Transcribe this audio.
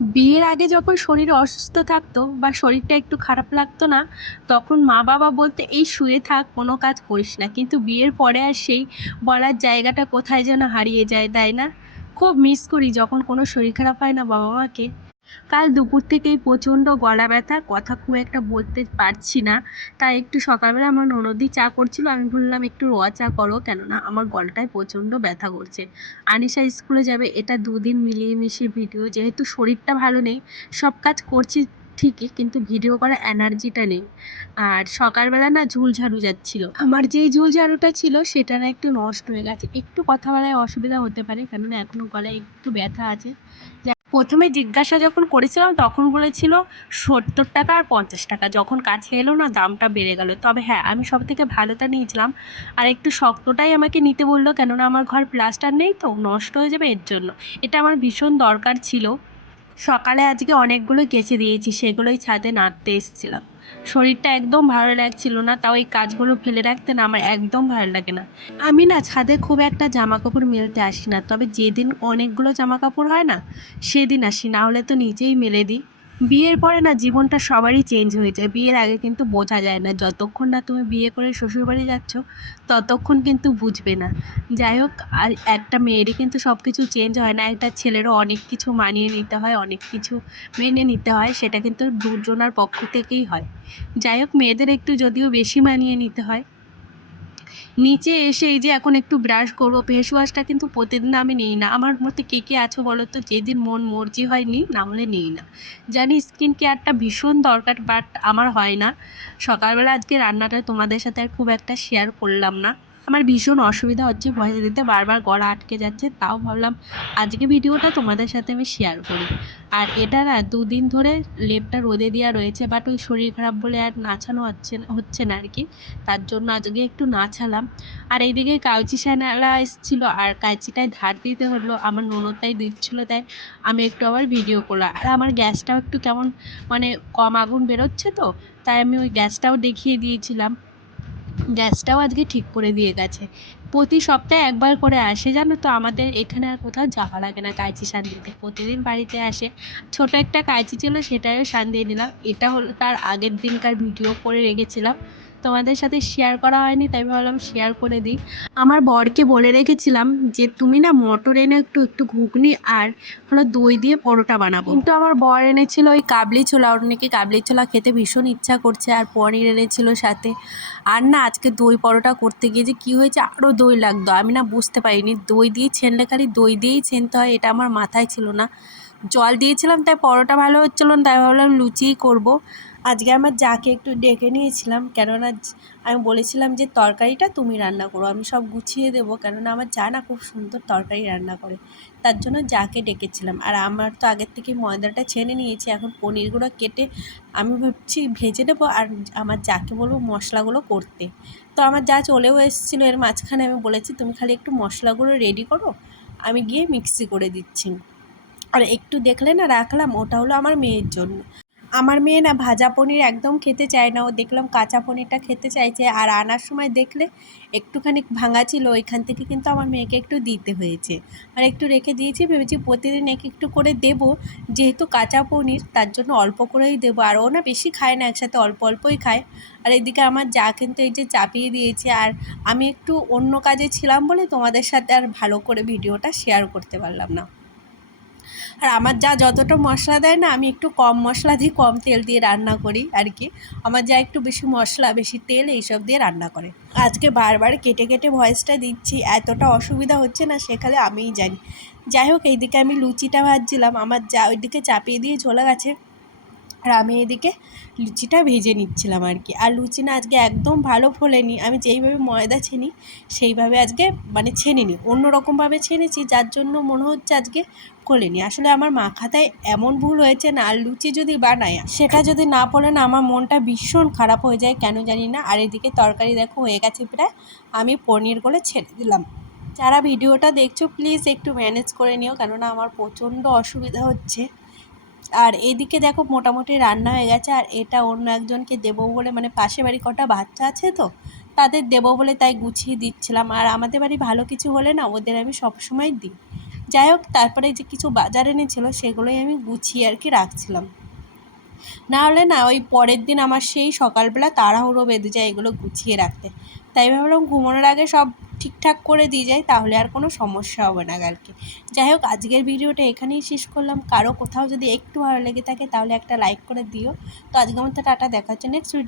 বিয়ের আগে যখন শরীর অসুস্থ থাকতো বা শরীরটা একটু খারাপ লাগতো না, তখন মা বাবা বলতে এই শুয়ে থাক, কোনো কাজ করিস না। কিন্তু বিয়ের পরে আর সেই বলার জায়গাটা কোথায় যেন হারিয়ে যায়, তাই না? খুব মিস করি যখন কোনো শরীর খারাপ হয় না বাবা মাকে। কাল দুপুর থেকেই প্রচণ্ড গলা ব্যথা, কথা খুব একটা বলতে পারছি না। তাই একটু সকালবেলা আমার ননদি চা করছিল, আমি বললাম একটু র চা করো, কেননা আমার গলাটায় প্রচণ্ড ব্যথা করছে। আনিশা স্কুলে যাবে, এটা দুদিন মিলিয়ে মিশিয়ে ভিডিও, যেহেতু শরীরটা ভালো নেই, সব কাজ করছি ঠিকই কিন্তু ভিডিও করার এনার্জিটা নেই। আর সকালবেলা না ঝুল ঝাড়ু যাচ্ছিল, আমার যেই ঝুল ঝাড়ুটা ছিল সেটা না একটু নষ্ট হয়ে গেছে। একটু কথা বলায় অসুবিধা হতে পারে, কেননা এখনও গলায় একটু ব্যথা আছে। প্রথমে জিজ্ঞাসা যখন করেছিলাম তখন বলেছিল 70 টাকা আর 50 টাকা, যখন কাছে এলো না দামটা বেড়ে গেল। তবে হ্যাঁ, আমি সব থেকে ভালোটা নিয়েছিলাম, আর একটু শক্তটাই আমাকে নিতে বললো, কেননা আমার ঘর প্লাস্টার নেই তো, নষ্ট হয়ে যাবে এর জন্য। এটা আমার ভীষণ দরকার ছিল। সকালে আজকে অনেকগুলো কেচে দিয়েছি, সেগুলোই ছাদে নাড়তে এসেছিলাম। শরীরটা একদম ভালো লাগছিল না, তাও এই কাজগুলো ফেলে রাখতে না আমার একদম ভালো লাগে না। আমি না ছাদে খুব একটা জামা কাপড় মেলতে আসি না, তবে যেদিন অনেকগুলো জামা কাপড় হয় না সেদিন আসি, না হলে তো নিজেই মেলে দিই। বিয়ের পরে না জীবনটা সবারই চেঞ্জ হয়ে যায়, বিয়ের আগে কিন্তু বোঝা যায় না। যতক্ষণ না তুমি বিয়ে করে শ্বশুরবাড়ি যাচ্ছ ততক্ষণ কিন্তু বুঝবে না। যাই হোক, আর একটা মেয়েরই কিন্তু সব কিছু চেঞ্জ হয় না, একটা ছেলেরও অনেক কিছু মানিয়ে নিতে হয়, অনেক কিছু মেনে নিতে হয়, সেটা কিন্তু দুজনার পক্ষ থেকেই হয়। যাই হোক, মেয়েদের একটু যদিও বেশি মানিয়ে নিতে হয়। নিচে এসে এই যে এখন একটু ব্রাশ করবো, ফেস ওয়াশটা কিন্তু প্রতিদিন আমি নিই না। আমার মধ্যে কে কে আছো বলো তো, যেদিন মন মর্জি হয় নিই, না হলে নিই না। জানি স্কিন কেয়ারটা ভীষণ দরকার, বাট আমার হয় না। সকালবেলা আজকে রান্নাটা তোমাদের সাথে আর খুব একটা শেয়ার করলাম না, আমার ভীষণ অসুবিধা হচ্ছে ভয়েস দিতে, বারবার গলা আটকে যাচ্ছে। তাও ভাবলাম আজকে ভিডিওটা তোমাদের সাথে আমি শেয়ার করি। আর এটা না দুদিন ধরে লেপটা রোদে দেওয়া রয়েছে, বাট ওই শরীর খারাপ বলে আর নাছানো হচ্ছে না আর কি, তার জন্য আজকে একটু নাছালাম। আর এইদিকে কাউচি সেনারা এসেছিলো, আর কাঁচিটায় ধার দিতে হলো, আমার ননদটাই দিচ্ছিলো, তাই আমি একটু আবার ভিডিও করলাম। আর আমার গ্যাসটাও একটু কেমন মানে কম আগুন বেরোচ্ছে তো, তাই আমি ওই গ্যাসটাও দেখিয়ে দিয়েছিলাম। গ্যাসটাও আজকে ঠিক করে দিয়ে গেছে। প্রতি সপ্তাহে একবার করে আসে, জানো তো, আমাদের এখানে আর কোথাও যাওয়া লাগে না কাঁচি শান দিতে, প্রতিদিন বাড়িতে আসে। ছোট একটা কাঁচি ছিল, সেটাও শান দিয়ে নিলাম। এটা হলো তার আগের দিনকার ভিডিও করে রেখেছিলাম, তোমাদের সাথে শেয়ার করা হয়নি, তাই ভাবলাম শেয়ার করে দিই। আমার বরকে বলে রেখেছিলাম যে তুমি না মটর এনে একটু একটু ঘুগনি আর হলো দই দিয়ে পরোটা বানাবো, কিন্তু আমার বর এনেছিল ওই কাবলি ছোলা, ওর নাকি কাবলি ছোলা খেতে ভীষণ ইচ্ছা করছে, আর পনির এনেছিল সাথে। আর না আজকে দই পরোটা করতে গিয়ে যে কী হয়েছে, আরও দই লাগতো, আমি না বুঝতে পারিনি। দই দিয়ে ছেনলে খালি দই দিয়েই ছেনতে হয়, এটা আমার মাথায় ছিল না। জল দিয়েছিলাম তাই পরোটা ভালো হচ্ছিলো না, তাই ভাবলাম লুচিই করব। আজকে আমার যাকে একটু ডেকে নিয়েছিলাম, কেননা আমি বলেছিলাম যে তরকারিটা তুমি রান্না করো, আমি সব গুছিয়ে দেবো, কেননা আমার যা না খুব সুন্দর তরকারি রান্না করে। তার জন্য যাকে ডেকেছিলাম। আর আমার তো আগের থেকে ময়দাটা ছেনে নিয়েছি, এখন পনিরগুলো কেটে আমি ভাবছি ভেজে নেবো, আর আমার যাকে বলবো মশলাগুলো করতে। তো আমার যা চলেও এসেছিলো এর মাঝখানে, আমি বলেছি তুমি খালি একটু মশলাগুলো রেডি করো, আমি গিয়ে মিক্সি করে দিচ্ছি। আর একটু দেখলে না রাখলাম, ওটা হলো আমার মেয়ের জন্য। আমার মেয়ে না ভাজা পনির একদম খেতে চায় না, ও দেখলাম কাঁচা পনিরটা খেতে চাইছে। আর আনার সময় দেখলে একটুখানি ভাঙা ছিল, ওইখান থেকে কিন্তু আমার মেয়েকে একটু দিতে হয়েছে। আর একটু রেখে দিয়েছি, ভেবেছি প্রতিদিন একটু করে দেব, যেহেতু কাঁচা পনির তার জন্য অল্প করেই দেবো। আর ও না বেশি খায় না, একসাথে অল্প অল্পই খায়। আর এদিকে আমার যা কিন্তু এই যে চাপিয়ে দিয়েছে, আর আমি একটু অন্য কাজে ছিলাম বলে তোমাদের সাথে আর ভালো করে ভিডিওটা শেয়ার করতে পারলাম না। আর আমার যা যতটা মশলা দেয় না, আমি একটু কম মশলা দিয়ে কম তেল দিয়ে রান্না করি আর কি। আমার যা একটু বেশি মশলা বেশি তেল এইসব দিয়ে রান্না করে। আজকে বারবার কেটে কেটে ভয়েসটা দিচ্ছি, এতটা অসুবিধা হচ্ছে না সেখানে আমিই জানি। যাই হোক, এইদিকে আমি লুচিটা ভাজছিলাম, আমার যা ওইদিকে চাপিয়ে দিয়ে চলে গেছে, আর আমি এদিকে লুচিটা ভেজে নিচ্ছিলাম আর কি। আর লুচি না আজকে একদম ভালো ফোলেনি, আমি যেইভাবে ময়দা ছেনি সেইভাবে আজকে মানে ছেনিনি, অন্যরকমভাবে ছেনেছি, যার জন্য মনে হচ্ছে আজকে ফোলেনি। আসলে আমার মাখাতায় এমন ভুল হয়েছে না, আর লুচি যদি বানায় সেটা যদি না ফোলে না, আমার মনটা ভীষণ খারাপ হয়ে যায়, কেন জানি না। আর এদিকে তরকারি দেখো হয়ে গেছে প্রায়, আমি পনিরগুলো ছেড়ে দিলাম। যারা ভিডিওটা দেখছো প্লিজ একটু ম্যানেজ করে নিও, কেননা আমার প্রচণ্ড অসুবিধা হচ্ছে। আর এদিকে দেখো মোটামুটি রান্না হয়ে গেছে, আর এটা অন্য একজনকে দেবো বলে, মানে পাশে বাড়ি কটা বাচ্চা আছে তো তাদের দেবো বলে তাই গুছিয়ে দিচ্ছিলাম। আর আমাদের বাড়ি ভালো কিছু হলে না ওদের আমি সবসময় দিই, যাই হোক, তারপরে যে কিছু বাজার এনেছিল সেগুলোই আমি গুছিয়ে আর কি রাখছিলাম। না হলে না ওই পরের দিন আমার সেই সকালবেলা তাড়াহুড়ো বেঁধে যায় এগুলো গুছিয়ে রাখতে। তাই ভাবলাম ঘুমানোর আগে সব ঠিকঠাক করে দিয়ে যাই, তাহলে আর কোনো সমস্যা হবে না কালকে। যাই হোক, আজকের ভিডিওটা এখানেই শেষ করলাম। কারো কোথাও যদি একটু ভালো লেগে থাকে তাহলে একটা লাইক করে দিও। তো আজকের মতো টাটা, দেখা হচ্ছে নেক্সট ভিডিও।